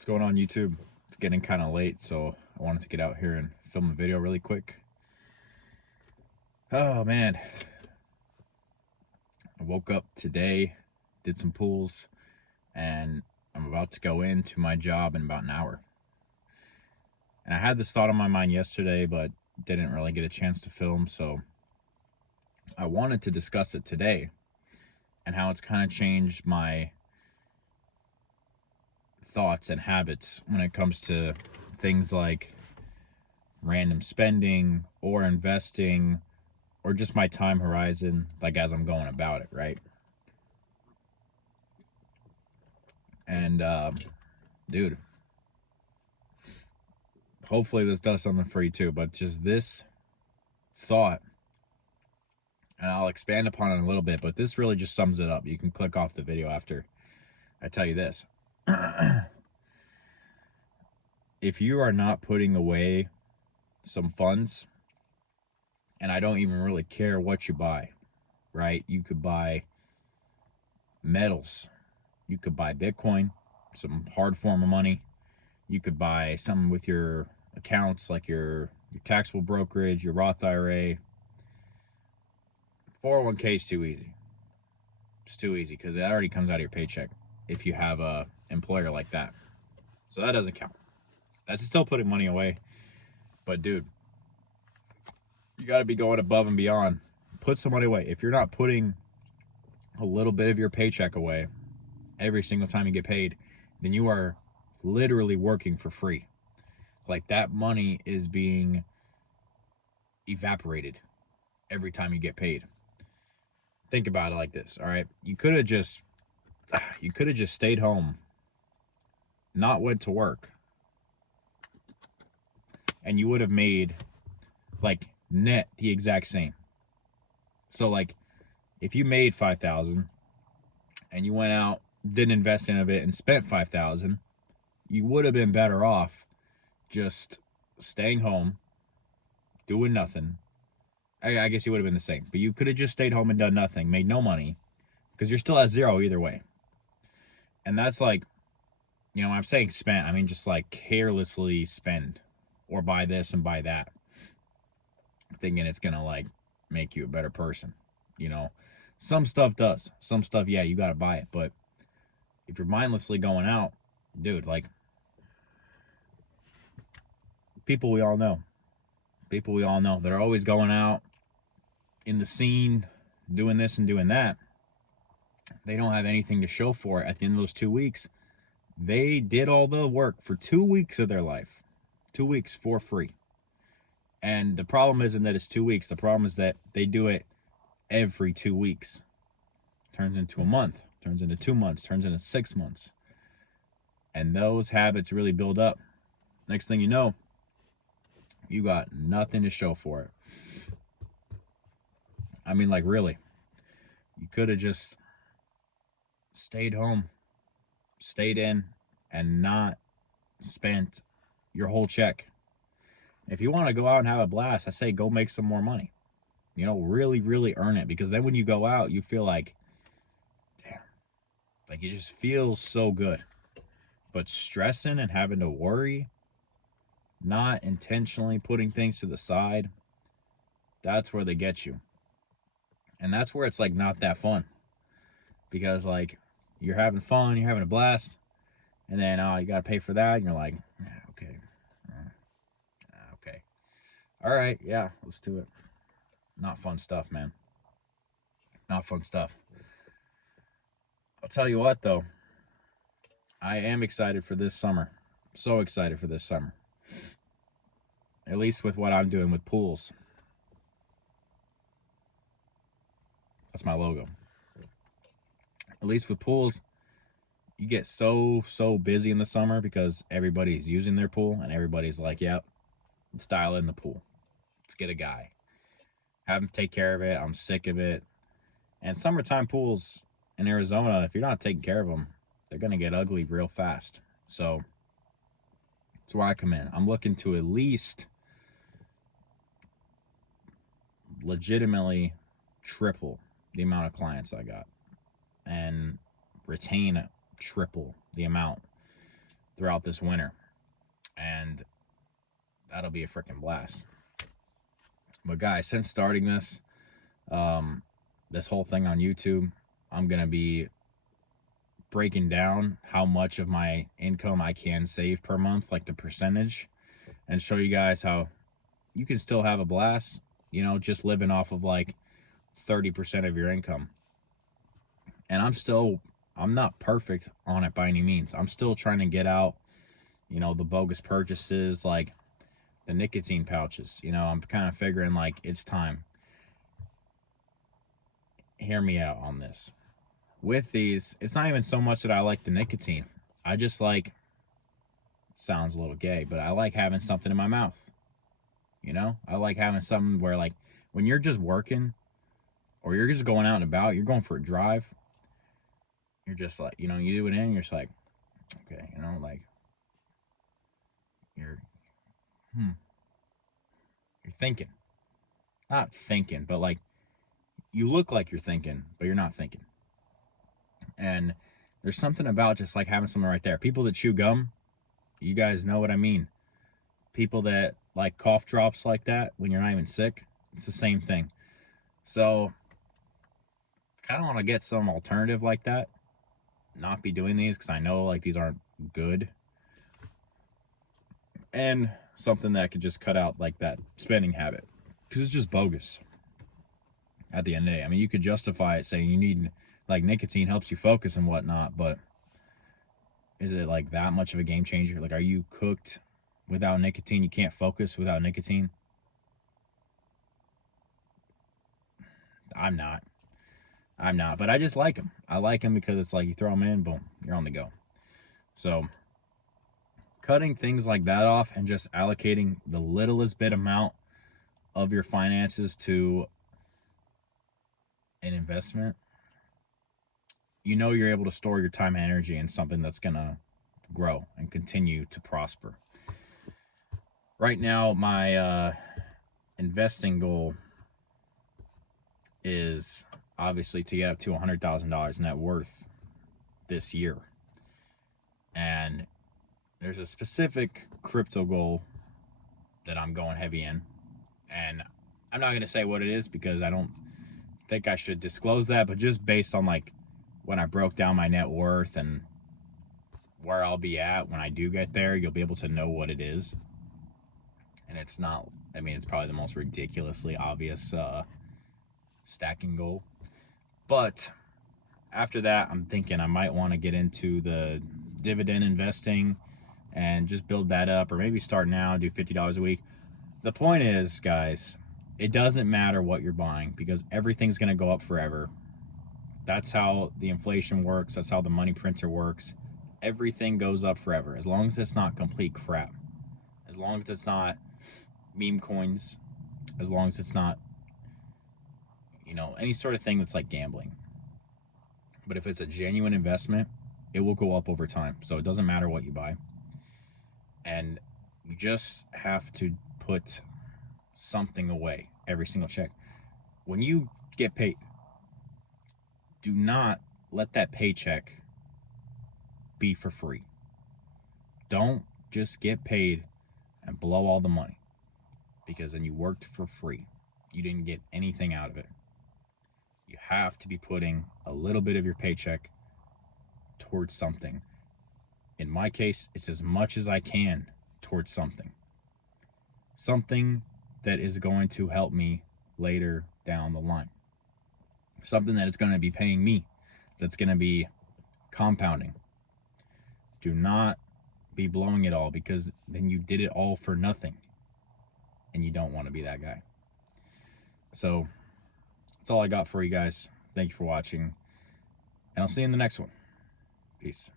What's going on, YouTube? It's getting kind of late, so I wanted to get out here and film a video really quick. Oh man, I woke up today, did some pools, and I'm about to go into my job in about an hour. And I had this thought on my mind yesterday, but didn't really get a chance to film, so I wanted to discuss it today and how it's kind of changed my thoughts and habits when it comes to things like random spending or investing or just my time horizon, like as I'm going about it, right? And dude, hopefully this does something for you too, but just this thought, and I'll expand upon it a little bit, but this really just sums it up. You can click off the video after I tell you this. If you are not putting away some funds, and I don't even really care what you buy, right? You could buy metals, you could buy Bitcoin, some hard form of money. You could buy something with your accounts, like your taxable brokerage, your Roth IRA. 401k is too easy. It's too easy because it already comes out of your paycheck if you have a employer like that. So that doesn't count. That's still putting money away. But dude, you got to be going above and beyond. Put some money away. If you're not putting a little bit of your paycheck away every single time you get paid, then you are literally working for free. Like, that money is being evaporated every time you get paid. Think about it like this, all right? You could have just stayed home, not went to work, and you would have made like net the exact same. So like if you made 5,000 and you went out, didn't invest in it and spent 5,000, you would have been better off just staying home, doing nothing. I guess you would have been the same, but you could have just stayed home and done nothing, made no money, because you're still at zero either way. And that's like, when I'm saying spent, I mean just like carelessly spend or buy this and buy that, thinking it's gonna like make you a better person. Some stuff does. Some stuff, yeah, you gotta buy it. But if you're mindlessly going out, dude, like people we all know, they're always going out in the scene, doing this and doing that. They don't have anything to show for it at the end of those 2 weeks. They did all the work for 2 weeks of their life, 2 weeks for free. And the problem isn't that it's 2 weeks. The problem is that they do it every 2 weeks. Turns into a month, turns into 2 months, turns into 6 months. And those habits really build up. Next thing you know, you got nothing to show for it. I mean, like, really. You could have just stayed home, stayed in, and not spent your whole check. If you want to go out and have a blast, I say go make some more money. Really, really earn it. Because then when you go out, you feel like, damn, like it just feels so good. But stressing and having to worry, not intentionally putting things to the side, that's where they get you. And that's where it's like not that fun. Because like you're having fun, you're having a blast, and then you gotta pay for that, and you're like, okay. Okay. Alright, yeah, let's do it. Not fun stuff, man. Not fun stuff. I'll tell you what though, I am excited for this summer. So excited for this summer. At least with what I'm doing with pools. That's my logo. At least with pools, you get so busy in the summer because everybody's using their pool and everybody's like, yep, let's dial in the pool. Let's get a guy. Have him take care of it. I'm sick of it. And summertime pools in Arizona, if you're not taking care of them, they're going to get ugly real fast. So that's where I come in. I'm looking to at least legitimately triple the amount of clients I got and retain triple the amount throughout this winter. And that'll be a freaking blast. But guys, since starting this, this whole thing on YouTube, I'm going to be breaking down how much of my income I can save per month, like the percentage, and show you guys how you can still have a blast, you know, just living off of like 30% of your income. And I'm not perfect on it by any means. I'm still trying to get out, you know, the bogus purchases, like the nicotine pouches. You know, I'm kind of figuring like it's time. Hear me out on this. With these, it's not even so much that I like the nicotine. I just like, sounds a little gay, but I like having something in my mouth. You know, I like having something where, like, when you're just working or you're just going out and about, you're going for a drive, you're just like, you know, you do it in, you're just like, okay, you know, like, you're thinking. Not thinking, but like, you look like you're thinking, but you're not thinking. And there's something about just like having something right there. People that chew gum, you guys know what I mean. People that like cough drops like that when you're not even sick, it's the same thing. So kind of want to get some alternative like that, not be doing these, because I know like these aren't good, and something that could just cut out like that spending habit, because it's just bogus at the end of the day. I mean, you could justify it saying you need, like, nicotine helps you focus and whatnot, but is it like that much of a game changer? Like, are you cooked without nicotine? You can't focus without nicotine? I'm not, but I just like them. I like them because it's like you throw them in, boom, you're on the go. So cutting things like that off and just allocating the littlest bit amount of your finances to an investment, you know, you're able to store your time and energy in something that's gonna grow and continue to prosper. Right now, my investing goal is obviously to get up to $100,000 net worth this year. And there's a specific crypto goal that I'm going heavy in. And I'm not going to say what it is because I don't think I should disclose that, but just based on like when I broke down my net worth and where I'll be at when I do get there, you'll be able to know what it is. And it's not, I mean, it's probably the most ridiculously obvious stacking goal. But after that, I'm thinking I might want to get into the dividend investing and just build that up, or maybe start now, do $50 a week. The point is, guys, it doesn't matter what you're buying because everything's going to go up forever. That's how the inflation works. That's how the money printer works. Everything goes up forever as long as it's not complete crap. As long as it's not meme coins. As long as it's not, you know, any sort of thing that's like gambling. But if it's a genuine investment, it will go up over time. So it doesn't matter what you buy. And you just have to put something away every single check. When you get paid, do not let that paycheck be for free. Don't just get paid and blow all the money, because then you worked for free. You didn't get anything out of it. You have to be putting a little bit of your paycheck towards something. In my case, it's as much as I can towards something. Something that is going to help me later down the line. Something that is going to be paying me, that's going to be compounding. Do not be blowing it all, because then you did it all for nothing. And you don't want to be that guy. So that's all I got for you guys. Thank you for watching. And I'll see you in the next one. Peace.